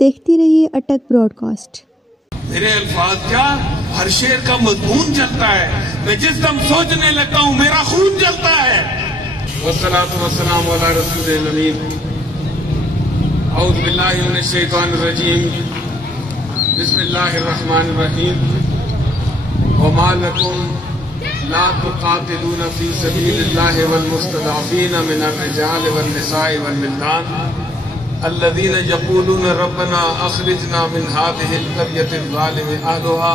دیکھتی رہیے اٹک Broad cost. میرے الفاظ کیا ہر شعر کا مضمون چلتا ہے، میں جس دم سوچنے لگتا ہوں میرا خون جلتا ہے۔ والصلاة والسلام علی رسول الامین۔ اعوذ باللہ من الشیطان الرجیم، بسم اللہ الرحمن الرحیم۔ وما لکم لا تقاتلون فی سبیل اللہ والمستضعفین من الرجال والنساء والولدان الذین یقولون ربنا اخرجنا من هذه القرية الظالم اهلها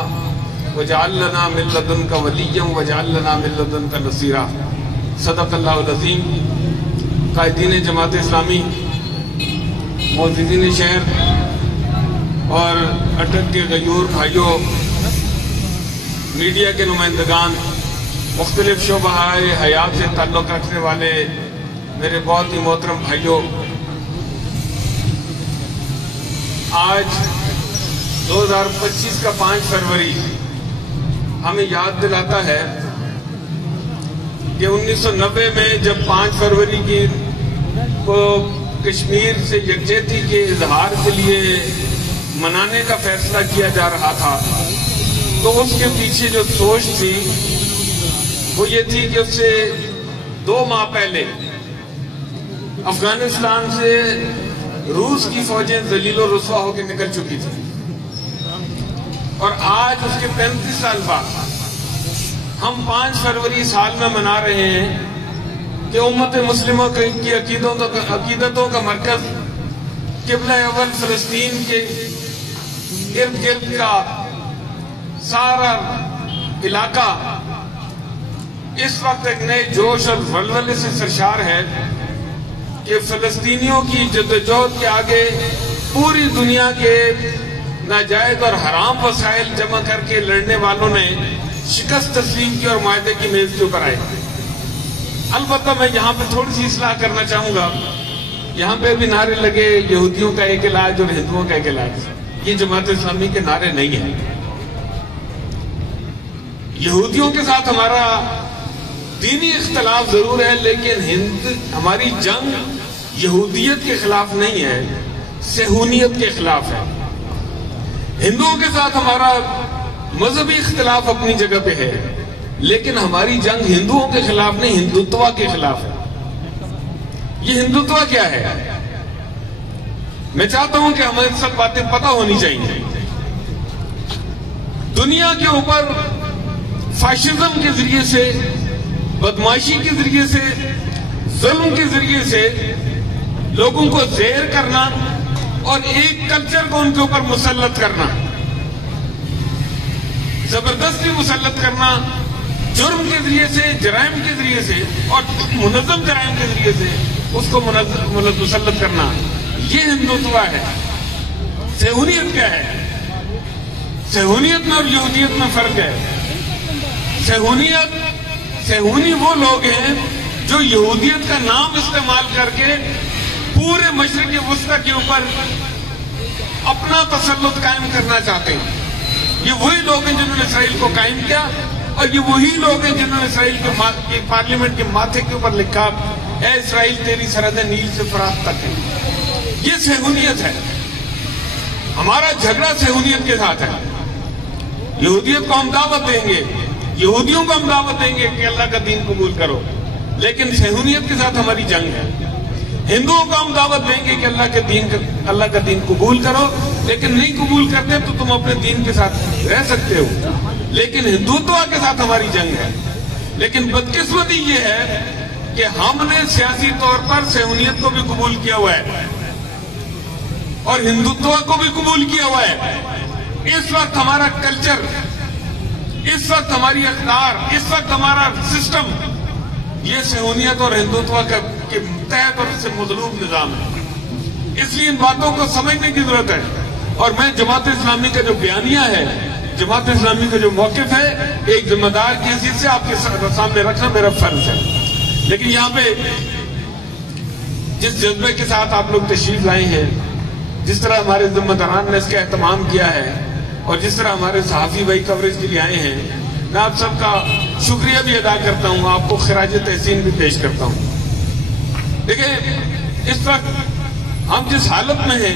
واجعل لنا من لدنک ولیا واجعل لنا من لدنک نصیرا۔ صدق اللہ العظیم۔ قائدین جماعت اسلامی، معززین شہر اور اٹک کے غیور بھائیوں، میڈیا کے نمائندگان، مختلف شعبہ حیات سے تعلق رکھنے والے میرے بہت ہی محترم بھائیوں، آج 2025 کا 5 فروری ہمیں یاد دلاتا ہے کہ 1990 میں جب 5 فروری کو کشمیر سے یکجہتی کے اظہار کے لیے منانے کا فیصلہ کیا جا رہا تھا، تو اس کے پیچھے جو سوچ تھی وہ یہ تھی کہ اس سے 2 ماہ پہلے افغانستان سے روس کی فوجیں ذلیل و رسوا ہو کے نکل چکی تھی، اور آج اس کے 35 سال بعد ہم 5 فروری سال میں منا رہے ہیں کہ امت مسلمہ کی عقیدتوں کا مرکز قبلہ اول فلسطین کے ارد گرد کا سارا علاقہ اس وقت ایک نئے جوش اور ولولے سے سرشار ہے کہ فلسطینیوں کی جدوجہد کے آگے پوری دنیا کے ناجائز اور حرام وسائل جمع کر کے لڑنے والوں نے شکست تسلیم کی اور معاہدے کی میز کے اوپر آئے۔ البتہ میں یہاں پہ تھوڑی سی اصلاح کرنا چاہوں گا، یہاں پہ بھی نعرے لگے یہودیوں کا ایک علاج اور ہندوؤں کا ایک علاج، یہ جماعت اسلامی کے نعرے نہیں ہیں۔ یہودیوں کے ساتھ ہمارا دینی اختلاف ضرور ہے، لیکن ہماری جنگ یہودیت کے خلاف نہیں ہے، صہیونیت کے خلاف ہے۔ ہندوؤں کے ساتھ ہمارا مذہبی اختلاف اپنی جگہ پہ ہے، لیکن ہماری جنگ ہندوؤں کے خلاف نہیں، ہندوتوا کے خلاف ہے۔ یہ ہندوتوا کیا ہے؟ میں چاہتا ہوں کہ ہمیں سب باتیں پتہ ہونی چاہیے۔ دنیا کے اوپر فاشزم کے ذریعے سے، بدمعاشی کے ذریعے سے، ظلم کے ذریعے سے لوگوں کو زیر کرنا اور ایک کلچر کو ان کے اوپر مسلط کرنا، زبردستی مسلط کرنا، جرم کے ذریعے سے، جرائم کے ذریعے سے اور منظم جرائم کے ذریعے سے اس کو مسلط کرنا، یہ ہندوتوا ہے۔ صہیونیت کیا ہے؟ صہیونیت میں اور یہودیت میں فرق ہے۔ صہیونی وہ لوگ ہیں جو یہودیت کا نام استعمال کر کے پورے مشرق وسطی کے اوپر اپنا تسلط قائم کرنا چاہتے ہیں۔ یہ وہی لوگ ہیں جنہوں نے اسرائیل کو قائم کیا، اور یہ وہی لوگ ہیں جنہوں نے اسرائیل کے پارلیمنٹ کے ماتھے کے اوپر لکھا، اے اسرائیل تیری سرحد نیل سے فرات تک ہے۔ یہ صہیونیت ہے۔ ہمارا جھگڑا صہیونیت کے ساتھ ہے۔ یہودیت کو ہم دعوت دیں گے، یہودیوں کو ہم دعوت دیں گے کہ اللہ کا دین قبول کرو، لیکن صہیونیت کے ساتھ ہماری جنگ ہے۔ ہندوؤں کو ہم دعوت دیں گے کہ اللہ کا دین قبول کرو، لیکن نہیں قبول کرتے تو تم اپنے دین کے ساتھ رہ سکتے ہو، لیکن ہندوتوا کے ساتھ ہماری جنگ ہے۔ لیکن بدقسمتی یہ ہے کہ ہم نے سیاسی طور پر صہیونیت کو بھی قبول کیا ہوا ہے اور ہندوتوا کو بھی قبول کیا ہوا ہے۔ اس وقت ہمارا کلچر، اس وقت ہماری اقدار، اس وقت ہمارا سسٹم یہ صہیونیت اور ہندوتوا کے تحت اور اس سے مظلوم نظام ہے۔ اس لیے ان باتوں کو سمجھنے کی ضرورت ہے، اور میں جماعت اسلامی کا جو بیانیہ ہے، جماعت اسلامی کا جو موقف ہے، ایک ذمہ دار کی حیثیت سے آپ کے سامنے رکھنا میرا فرض ہے۔ لیکن یہاں پہ جس جذبے کے ساتھ آپ لوگ تشریف لائے ہیں، جس طرح ہمارے ذمہ داران نے اس کا اہتمام کیا ہے، اور جس طرح ہمارے صحافی بھائی کوریج کے لیے آئے ہیں، میں آپ سب کا شکریہ بھی ادا کرتا ہوں، آپ کو خراج تحسین بھی پیش کرتا ہوں۔ دیکھیں، اس وقت ہم جس حالت میں ہیں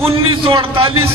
1948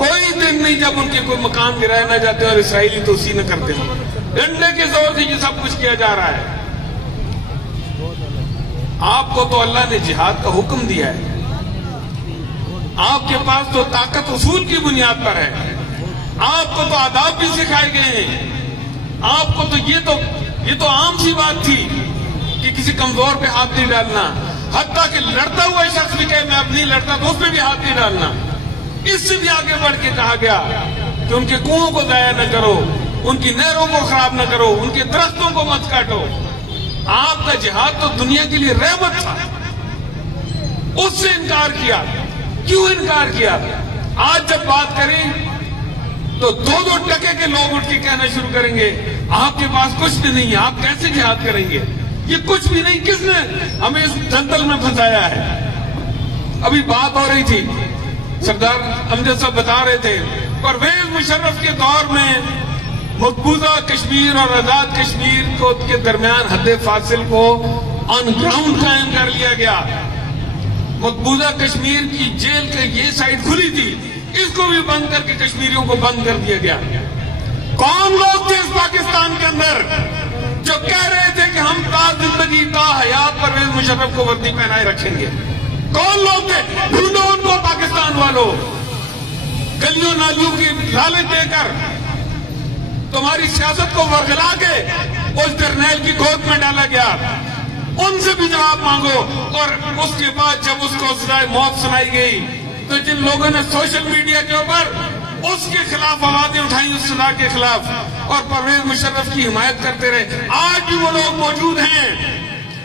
کوئی دن نہیں جب ان کے کوئی مکان گرائے نہ جاتے اور اسرائیلی توسیع نہ کرتے ہوں. ڈنڈے کے زور سے یہ سب کچھ کیا جا رہا ہے. آپ کو تو اللہ نے جہاد کا حکم دیا ہے. آپ کے پاس تو طاقت اصول کی بنیاد پر ہے. آپ کو تو آداب بھی سکھائے گئے ہیں. آپ کو تو یہ تو عام سی بات تھی کہ کسی کمزور پہ ہاتھ نہیں ڈالنا. حتیٰ کہ لڑتا ہوا شخص بھی کہے میں اب نہیں لڑتا تو اس پہ بھی ہاتھ نہیں ڈالنا. اس سے بھی آگے بڑھ کے کہا گیا کہ ان کے کنووں کو ضائع نہ کرو, ان کی نہروں کو خراب نہ کرو, ان کے درختوں کو مت کاٹو. آپ کا جہاد تو دنیا کے لیے رحمت تھا. اس سے انکار کیا. کیوں انکار کیا؟ آج جب بات کریں تو 2-2 ٹکے کے لوگ اٹھ کے کہنا شروع کریں گے آپ کے پاس کچھ بھی نہیں ہے, آپ کیسے جہاد کریں گے؟ یہ کچھ بھی نہیں کس نے ہمیں اس دلدل میں پھنسایا ہے؟ ابھی بات ہو رہی تھی, سردار امجد صاحب بتا رہے تھے پرویز مشرف کے دور میں مقبوضہ کشمیر اور آزاد کشمیر کو کے درمیان حد فاصل کو آن گراؤنڈ قائم کر لیا گیا. مقبوضہ کشمیر کی جیل کے یہ سائٹ کھلی تھی, اس کو بھی بند کر کے کشمیریوں کو بند کر دیا گیا. کون لوگ تھے اس پاکستان کے اندر جو کہہ رہے تھے کہ ہم تا زندگی تا حیات پرویز مشرف کو وردی پہنائے رکھیں گے؟ کون لوگ تھے؟ ڈھونڈو ان کو پاکستان والوں. گلیوں نالیوں کی لالچ دے کر تمہاری سیاست کو ورگلا کے اس جرنیل کی گود میں ڈالا گیا. ان سے بھی جواب مانگو. اور اس کے بعد جب اس کو سزائے موت سنائی گئی تو جن لوگوں نے سوشل میڈیا کے اوپر اس کے خلاف آوازیں اٹھائیں, اس سزا کے خلاف, اور پرویز مشرف کی حمایت کرتے رہے, آج بھی وہ لوگ موجود ہیں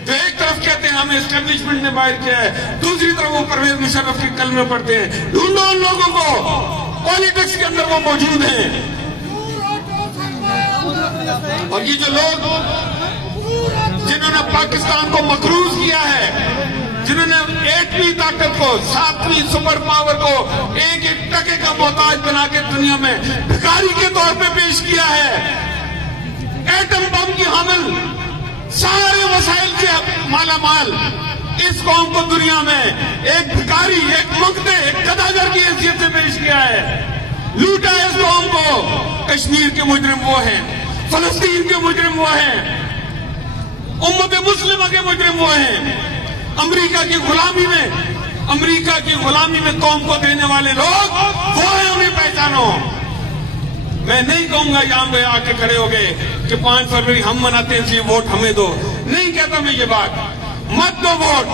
جو ایک طرف کہتے ہیں ہمیں اسٹیبلشمنٹ نے باہر کیا ہے, دوسری طرف وہ پرویز مشرف کے کلمے پڑھتے ہیں. ڈھونڈو ان لوگوں کو, پالیٹکس کے اندر وہ موجود ہیں. اور یہ جو لوگ جنہوں نے پاکستان کو مقروض کیا ہے, جنہوں نے ایٹمی طاقت کو, 7ویں سپر پاور کو ایک ایک ٹکے کا محتاج بنا کے دنیا میں بھکاری کے طور پہ پیش کیا ہے, ایٹم بم کی حامل, سارے وسائل کے مالا مال, اس قوم کو دنیا میں ایک بھکاری, ایک منگتے, ایک گداگر کی حیثیت سے پیش کیا ہے. لوٹا اس قوم کو. کشمیر کے مجرم وہ ہیں, فلسطین کے مجرم وہ ہیں, امت مسلمہ کے مجرم وہ ہیں. امریکہ کی غلامی میں قوم کو دینے والے لوگ وہ ہیں, انہیں پہچانو. میں نہیں کہوں گا یہاں پہ آ کے کھڑے ہو گئے کہ 5 فروری ہم مناتے ہیں اس لیے ووٹ ہمیں دو. نہیں کہتا میں یہ بات, مت دو ووٹ.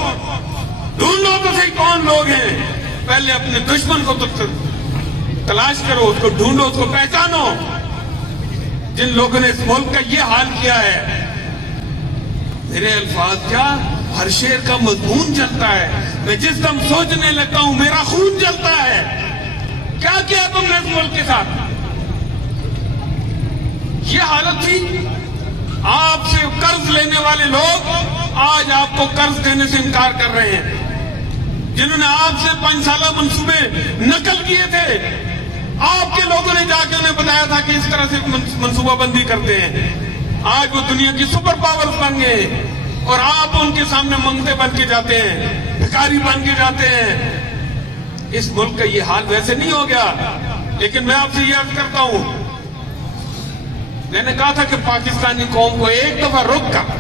ڈھونڈو تو صحیح کون لوگ ہیں. پہلے اپنے دشمن کو تو تلاش کرو, اس کو ڈھونڈو, اس کو پہچانو. جن لوگوں نے اس ملک کا یہ حال کیا ہے, میرے الفاظ کیا, ہر شعر کا مضمون جلتا ہے. میں جس دم سوچنے لگتا ہوں میرا خون جلتا ہے. کیا کیا تم نے اس ملک کے ساتھ؟ یہ حالت تھی. آپ سے قرض لینے والے لوگ آج آپ کو قرض دینے سے انکار کر رہے ہیں. جنہوں نے آپ سے 5 سالہ منصوبے نقل کیے تھے, آپ کے لوگوں نے جا کے انہیں بتایا تھا کہ اس طرح سے منصوبہ بندی کرتے ہیں. آج وہ دنیا کی سپر پاورز بن گئے اور آپ ان کے سامنے منگتے بن کے جاتے ہیں, بھکاری بن کے جاتے ہیں. اس ملک کا یہ حال ویسے نہیں ہو گیا. لیکن میں آپ سے یہ عرض کرتا ہوں, میں نے کہا تھا کہ پاکستانی قوم کو ایک دفعہ رک کر,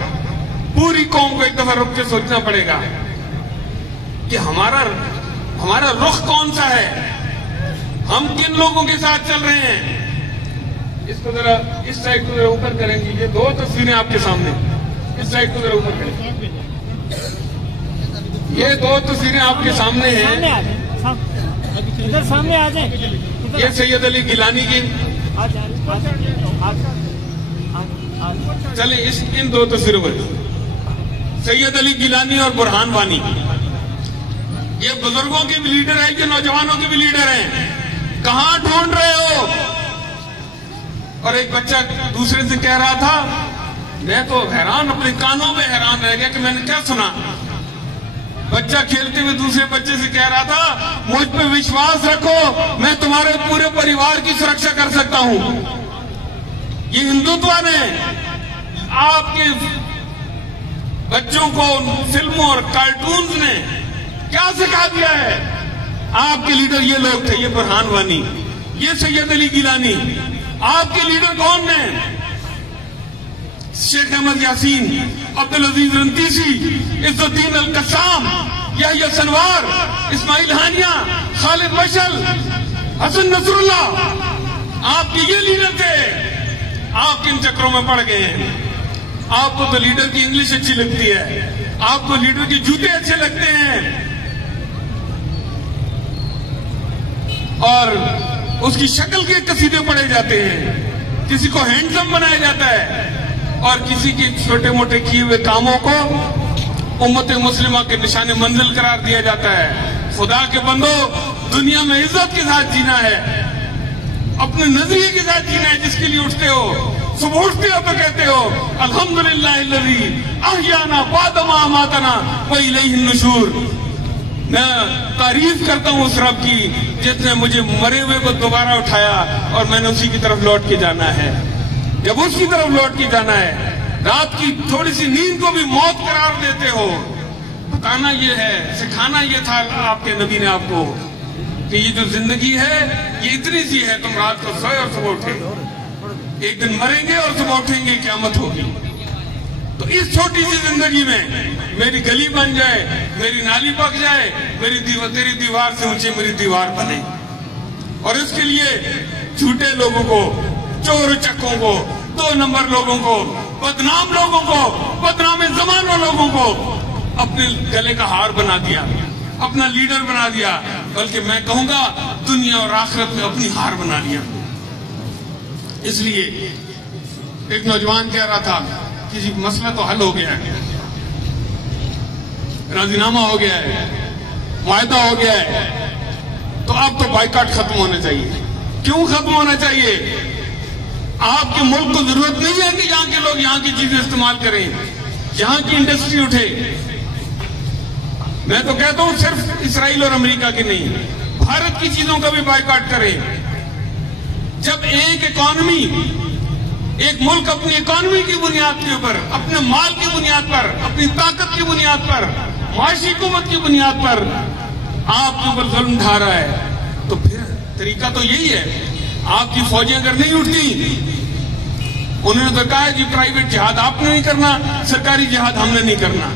پوری قوم کو ایک دفعہ رک کے سوچنا پڑے گا کہ ہمارا رخ کون سا ہے, ہم کن لوگوں کے ساتھ چل رہے ہیں. اس کو ذرا اس سائڈ کو ذرا اوپر کریں گے. یہ 2 تصویریں آپ کے سامنے, اس سائڈ کو ذرا اوپر کریں. یہ 2 تصویریں آپ کے سامنے ہیں. ادھر سامنے آ جائیں. یہ سید علی گیلانی کی, چلیں ان 2 تصویروں پر. سید علی گیلانی اور برہان وانی, یہ بزرگوں کے بھی لیڈر ہیں, یہ نوجوانوں کے بھی لیڈر ہیں. کہاں ڈھونڈ رہے ہو؟ اور ایک بچہ دوسرے سے کہہ رہا تھا, میں تو حیران, اپنے کانوں میں حیران رہ گیا کہ میں نے کیا سنا. بچہ کھیلتے ہوئے دوسرے بچے سے کہہ رہا تھا, مجھ پہ وشواس رکھو, میں تمہارے پورے پریوار کی سرکشا کر سکتا ہوں. یہ ہندوتوا نے آپ کے بچوں کو فلموں اور کارٹونز نے کیا سکھا دیا ہے. آپ کے لیڈر یہ لوگ تھے, یہ برہان وانی, یہ سید علی گیلانی آپ کے لیڈر کون ہیں؟ شیخ احمد یاسین، عبدالعزیز رنتیسی، عز الدین القسام، یحییٰ سنوار، اسماعیل ہانیہ، خالد مشعل، حسن نصر اللہ، آپ کے یہ لیڈر تھے. آپ کن چکروں میں پڑ گئے ہیں؟ آپ کو تو لیڈر کی انگلش اچھی لگتی ہے، آپ کو لیڈر کے جوتے اچھے لگتے ہیں اور اس کی شکل کے قصیدے پڑھے جاتے ہیں، کسی کو ہینڈسم بنایا جاتا ہے اور کسی کے چھوٹے موٹے کیے ہوئے کاموں کو امت مسلمہ کے نشان منزل قرار دیا جاتا ہے. خدا کے بندو، دنیا میں عزت کے ساتھ جینا ہے، اپنے نظریے کے ساتھ جینا ہے. جس کے لیے اٹھتے ہو، صبح اٹھتے ہو تو کہتے ہو الحمدللہ الذی احیانا بعد ما اماتنا والیہ النشور. میں تعریف کرتا ہوں اس رب کی جس نے مجھے مرے ہوئے کو دوبارہ اٹھایا اور میں نے اسی کی طرف لوٹ کے جانا ہے. جب اس کی طرف لوٹ کے جانا ہے، رات کی تھوڑی سی نیند کو بھی موت قرار دیتے ہو. بتانا یہ ہے، سکھانا یہ تھا آپ کے نبی نے آپ کو کہ یہ جو زندگی ہے یہ اتنی سی ہے. تم رات کو سوئے اور صبح اٹھے، ایک دن مریں گے اور صبح اٹھیں گے، قیامت ہوگی. تو اس چھوٹی سی زندگی میں میری گلی بن جائے، میری نالی پک جائے، تیری دیوار سے اونچی میری دیوار بنے. اور اس کے لیے جھوٹے لوگوں کو، چور چکوں کو، 2 نمبر لوگوں کو، بدنام لوگوں کو، بدنام زمانوں لوگوں کو اپنے گلے کا ہار بنا دیا، اپنا لیڈر بنا دیا، بلکہ میں کہوں گا دنیا اور آخرت میں اپنی ہار بنا لیا. اس لیے ایک نوجوان کہہ رہا تھا کسی مسئلہ تو حل ہو گیا ہے، راضی نامہ ہو گیا ہے، معاہدہ ہو گیا ہے، تو اب تو بائیکاٹ ختم ہونا چاہیے. کیوں ختم ہونا چاہیے؟ آپ کے ملک کو ضرورت نہیں ہے کہ یہاں کے لوگ یہاں کی چیزیں استعمال کریں، یہاں کی انڈسٹری اٹھے. میں تو کہتا ہوں صرف اسرائیل اور امریکہ کی نہیں، بھارت کی چیزوں کا بھی بائیکاٹ کریں. جب ایک اکانومی، ایک ملک اپنی اکانومی کی بنیاد کے اوپر، اپنے مال کی بنیاد پر، اپنی طاقت کی بنیاد پر، معاشی قوت کی بنیاد پر آپ کے اوپر ظلم ڈھا رہا ہے، تو پھر طریقہ تو یہی ہے. آپ کی فوجیں اگر نہیں اٹھتی، انہوں نے تو کہا ہے کہ پرائیویٹ جہاد آپ نے نہیں کرنا، سرکاری جہاد ہم نے نہیں کرنا.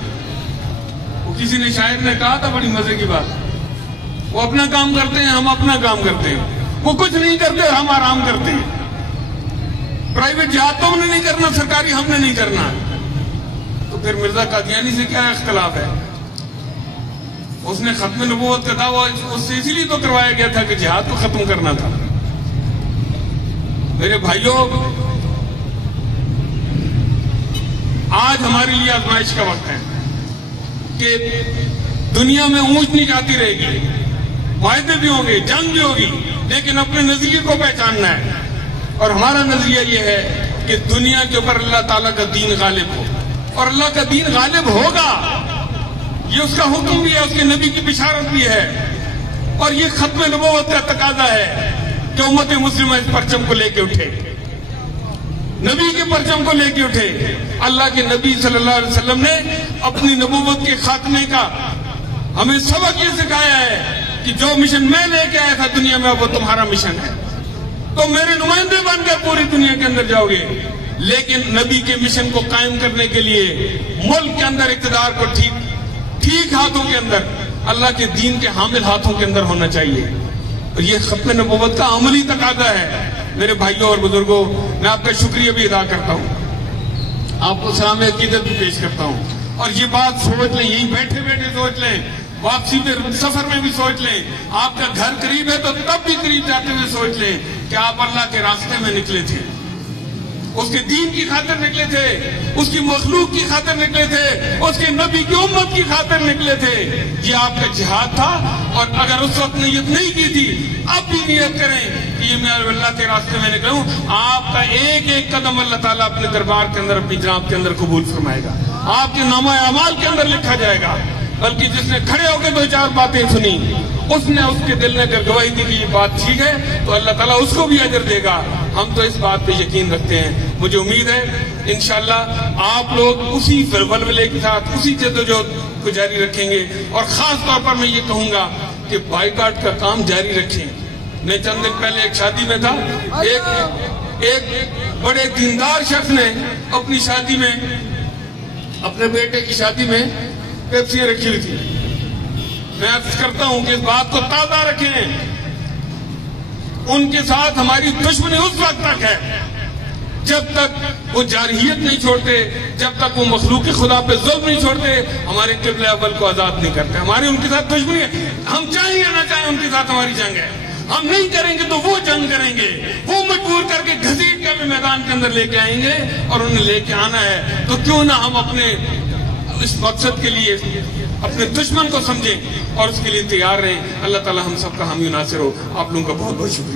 وہ کسی نے شاعر نے کہا تھا بڑی مزے کی بات، وہ اپنا کام کرتے ہیں، ہم اپنا کام کرتے ہیں. وہ کچھ نہیں کرتے اور ہم آرام کرتے ہیں. پرائیویٹ جہاد تو ہم نے نہیں کرنا، سرکاری ہم نے نہیں کرنا. تو پھر مرزا قادیانی سے کیا اختلاف ہے؟ اس نے ختم نبوت کا دعویٰ اس سے اسی لیے تو کروایا گیا تھا کہ جہاد کو ختم کرنا تھا. میرے بھائیوں، آج ہمارے لیے آزمائش کا وقت ہے کہ دنیا میں اونچ نیچ آتی رہے گی، معاہدے بھی ہوں گے، جنگ بھی ہوگی، لیکن اپنے نظریے کو پہچاننا ہے. اور ہمارا نظریہ یہ ہے کہ دنیا کے اوپر اللہ تعالیٰ کا دین غالب ہو، اور اللہ کا دین غالب ہوگا، یہ اس کا حکم بھی ہے، اس کے نبی کی بشارت بھی ہے. اور یہ ختم نبوت کا تقاضا ہے کہ امت مسلمہ اس پرچم کو لے کے اٹھے، نبی کے پرچم کو لے کے اٹھے. اللہ کے نبی صلی اللہ علیہ وسلم نے اپنی نبوت کے خاتمے کا ہمیں سبق یہ سکھایا ہے کہ جو مشن میں لے کے آیا تھا دنیا میں، وہ تمہارا مشن ہے. تو میرے نمائندے بن کے پوری دنیا کے اندر جاؤ گے، لیکن نبی کے مشن کو قائم کرنے کے لیے ملک کے اندر اقتدار کو ٹھیک ہاتھوں کے اندر، اللہ کے دین کے حامل ہاتھوں کے اندر ہونا چاہیے. اور یہ ختم نبوت کا عملی تقاضا ہے. میرے بھائیوں اور بزرگوں، میں آپ کا شکریہ بھی ادا کرتا ہوں، آپ کو سلام عقیدت بھی پیش کرتا ہوں. اور یہ بات سوچ لیں، یہیں بیٹھے بیٹھے سوچ لیں، واپسی پہ سفر میں بھی سوچ لیں، آپ کا گھر قریب ہے تو تب بھی قریب جاتے ہوئے سوچ لیں کہ آپ اللہ کے راستے میں نکلے تھے، اس کے دین کی خاطر نکلے تھے، اس کی مخلوق کی خاطر نکلے تھے، اس کے نبی کی امت کی خاطر نکلے تھے. یہ آپ کا جہاد تھا. اور اگر اس وقت نیت نہیں کی تھی، اب بھی نیت کریں کہ یہ میں اللہ کے راستے میں نکلوں. آپ کا ایک ایک قدم اللہ تعالیٰ اپنے دربار کے اندر، اپنی جناب کے اندر قبول فرمائے گا، آپ کے نامہ اعمال کے اندر لکھا جائے گا. بلکہ جس نے کھڑے ہو کے 2-4 باتیں سنی، اس نے اس کے دل نے اگر گواہی دی کہ یہ بات ٹھیک ہے، تو اللہ تعالیٰ اس کو بھی اجر دے گا. ہم تو اس بات پہ یقین رکھتے ہیں. مجھے امید ہے انشاءاللہ آپ لوگ اسی ولولے کے ساتھ، اسی جدوجہد کو جاری رکھیں گے. اور خاص طور پر میں یہ کہوں گا کہ بائیکاٹ کا کام جاری رکھیں. میں چند دن پہلے ایک شادی میں تھا، ایک بڑے دیندار شخص نے اپنی شادی میں، اپنے بیٹے کی شادی میں پیپسیاں رکھی ہوئی تھی. میں عرض کرتا ہوں کہ اس بات کو تازہ رکھیں. ان کے ساتھ ہماری دشمنی اس وقت تک ہے جب تک وہ جارحیت نہیں چھوڑتے، جب تک وہ مخلوق خدا پہ ظلم نہیں چھوڑتے، ہمارے قبلہ اول کو آزاد نہیں کرتے. ہماری ان کے ساتھ دشمنی ہے. ہم چاہیں یا نہ چاہیں ان کے ساتھ ہماری جنگ ہے. ہم نہیں کریں گے تو وہ جنگ کریں گے. وہ مجبور کر کے گھسیٹ کے ہمیں میدان کے اندر لے کے آئیں گے، اور انہیں لے کے آنا ہے تو کیوں نہ ہم اپنے اس مقصد کے لیے اپنے دشمن کو سمجھیں اور اس کے لیے تیار رہیں. اللہ تعالی ہم سب کا حامی و ناصر ہو. آپ لوگوں کا بہت بہت شکریہ.